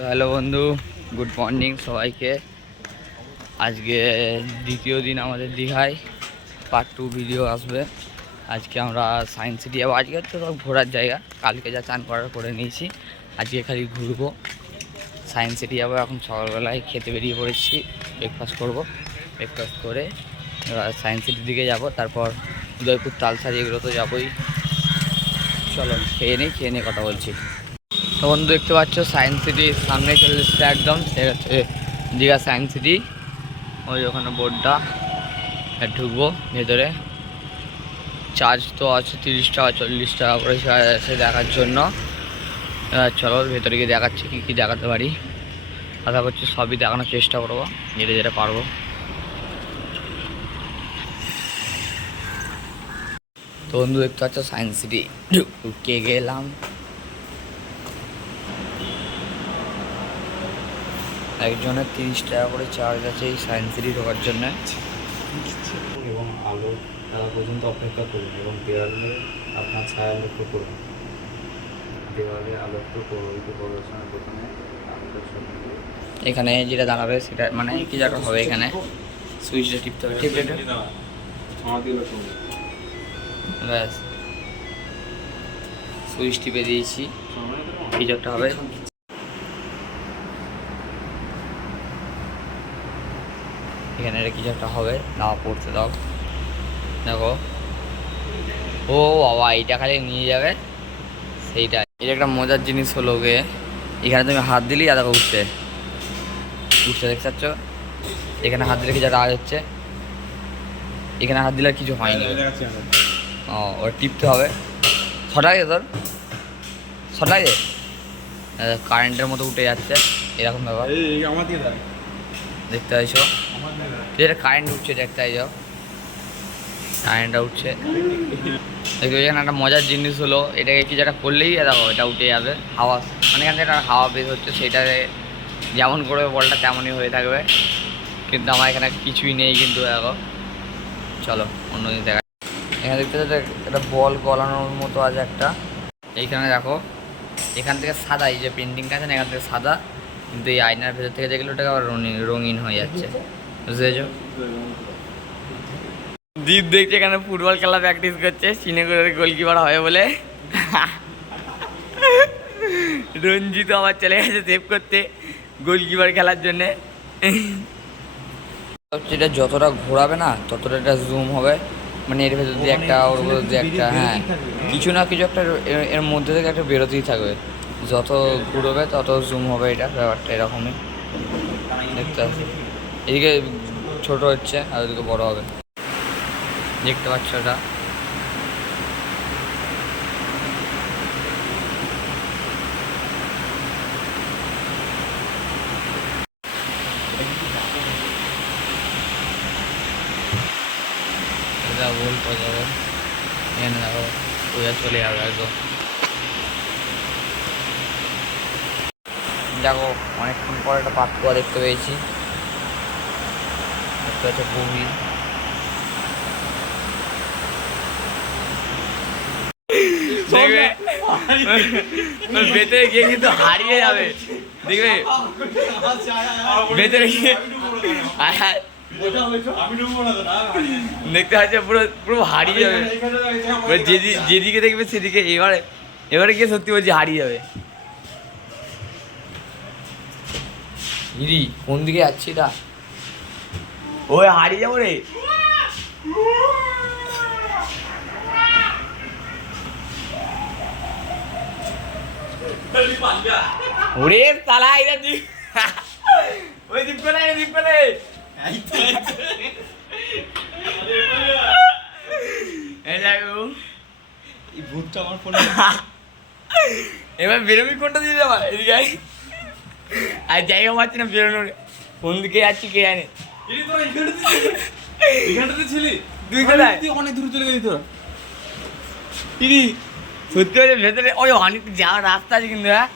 Hello বন্ধু, good morning সবাইকে। আজকে দ্বিতীয় দিন আমাদের দীঘায় পার্ট 2 ভিডিও আসবে। আজকে আমরা সায়েন্স সিটি যাবো। আজকে তো সব ঘোরার জায়গা, কালকে যা চান করার করে নিয়েছি, আজকে খালি ঘুরবো। সায়েন্স সিটি যাবো। এখন সকালবেলায় খেতে বেরিয়ে পড়েছি, ব্রেকফাস্ট করব। ব্রেকফাস্ট করে এবার সায়েন্স সিটির দিকে যাব, তারপর উদয়পুর তালসারি এগুলো তো যাবোই। চলো খেয়ে নিয়ে কথা বলছি। তো বন্ধু দেখতে পাচ্ছ সায়েন্স সিটির সামনে চলে এসছে একদম, সে হচ্ছে দীঘা সায়েন্স সিটি। ওই ওখানে বোর্ডটা, ঢুকবো ভেতরে। চার্জ তো আছে 30 টাকা 40 টাকা করে আছে দেখার জন্য। চলো ভেতরে গিয়ে দেখাচ্ছি কী কী দেখাতে পারি। আশা করছি সবই দেখানোর চেষ্টা করবো যেটা পারবো। তো বন্ধু দেখতে পাচ্ছ সায়েন্স সিটি ঢুকে গেলাম। একজনের 30 টাকা করে চার্জ আছে এই সায়েন্স সিটি ঢোকার জন্য। এবং আলো তারা পর্যন্ত অপেক্ষা করুন এবং দেওয়ালে আপনার ছায়া লক্ষ্য করুন। দেওয়ালে আলোক্ত প্রদর্শনের প্রথমে এখানে যেটা দাঁড়াবে সেটা মানে কি জায়গা হবে, এখানে সুইচটা টিপতে হবে। ব্যাস সুইচ টিপে দিয়েছি, ফিচারটা হবে। এখানে কিছু একটা হবে, নাও পড়তে দাও। দেখো, ও বাবা এইটা খালি নিয়ে যাবে সেইটা। এটা একটা মজার জিনিস হলো গে, এখানে তুমি হাত দিলেই দেখো উঠছে দেখতে পাচ্ছ। এখানে হাত দিলে কি যেটা আওয়াজ হচ্ছে, এখানে হাত দিলে কিছু হয়নি। ও ওটা টিপতে হবে। ছটাই তোর ছটাই কারেন্টের মতো উঠে যাচ্ছে এরকম ব্যাপার দেখতে পাইছো। যেটা কারেন্ট উঠছে দেখতে পাইছো, কারেন্টটা উঠছে। দেখো এখানে একটা মজার জিনিস হলো, এটাকে কি যেটা করলেই দেখো এটা উঠে যাবে। হাওয়া মানে এখান থেকে একটা হাওয়া বের হচ্ছে, সেইটাকে যেমন করবে বলটা তেমনই হয়ে থাকবে। কিন্তু আমার এখানে কিছুই নেই কিন্তু দেখো। চলো অন্যদিন দেখা। এখানে দেখতে পাচ্ছ একটা বল গলানোর মতো আছে একটা। এইখানে দেখো এখান থেকে সাদা, এই যে পেন্টিংটা আছে না এখান থেকে সাদা, কিন্তু এই আয়নার ভেতর থেকে দেখলে ওটাকে আবার রঙিন হয়ে যাচ্ছে, বুঝতে পেরেছো? দীপ দেখছে এখানে ফুটবল খেলা প্র্যাকটিস করছে, শ্রীনগরের গোলকিপার হবে বলে। রঞ্জিত আবার চলে গেছে সেভ করতে গোলকিপার খেলার জন্যে। এটা যতটা ঘোরাবে না ততটা এটা জুম হবে, মানে এর ভেতর দিয়ে একটা ওর ভেতর দিয়ে একটা, হ্যাঁ কিছু না কিছু একটা এর মধ্যে থেকে একটা বেরোতেই থাকবে। যত ঘুরবে তত জুম হবে, এটা ব্যাপারটা এরকমই দেখতে পাচ্ছি। এদিকে ছোট হচ্ছে আর ওদিকে বড় হবে, দেখতে পাচ্ছ এটা। এটা গোল করে যাবে, এনে দেখো সোজা চলে যাবে একদম। দেখো অনেকক্ষণ পর একটা পাতকুয়া দেখতে পেয়েছি, দেখতে পাচ্ছ গভীর। দেখবে ভেতরে গিয়ে কিন্তু হারিয়ে যাবে, দেখবে ভেতরে গিয়ে দেখতে পাচ্ছে পুরো পুরো হারিয়ে যাবে। যেদিকে দেখবে সেদিকে এবারে গিয়ে সত্যি বলছি হারিয়ে যাবে। ইরি কোন দিকে যাচ্ছি এটা, ওই হারিয়ে যাবো রে। ওরে তালা এটা দ্বীপ, ওই দ্বীপ করে এই ভূতটা আমার ফোনে। এবার বেরোবি কোনটা দিয়ে যাবা, এদিকে আর জায়গা পাচ্ছি না বেরোনোর, কোন দিকে যাচ্ছি কে জানে। এখানটাতে ছিলি তুই কোথায়? অনেক দূরে চলে গেলি তোরা। সত্যি ভেতরে ওই অনেক যাওয়ার রাস্তা আছে কিন্তু। হ্যাঁ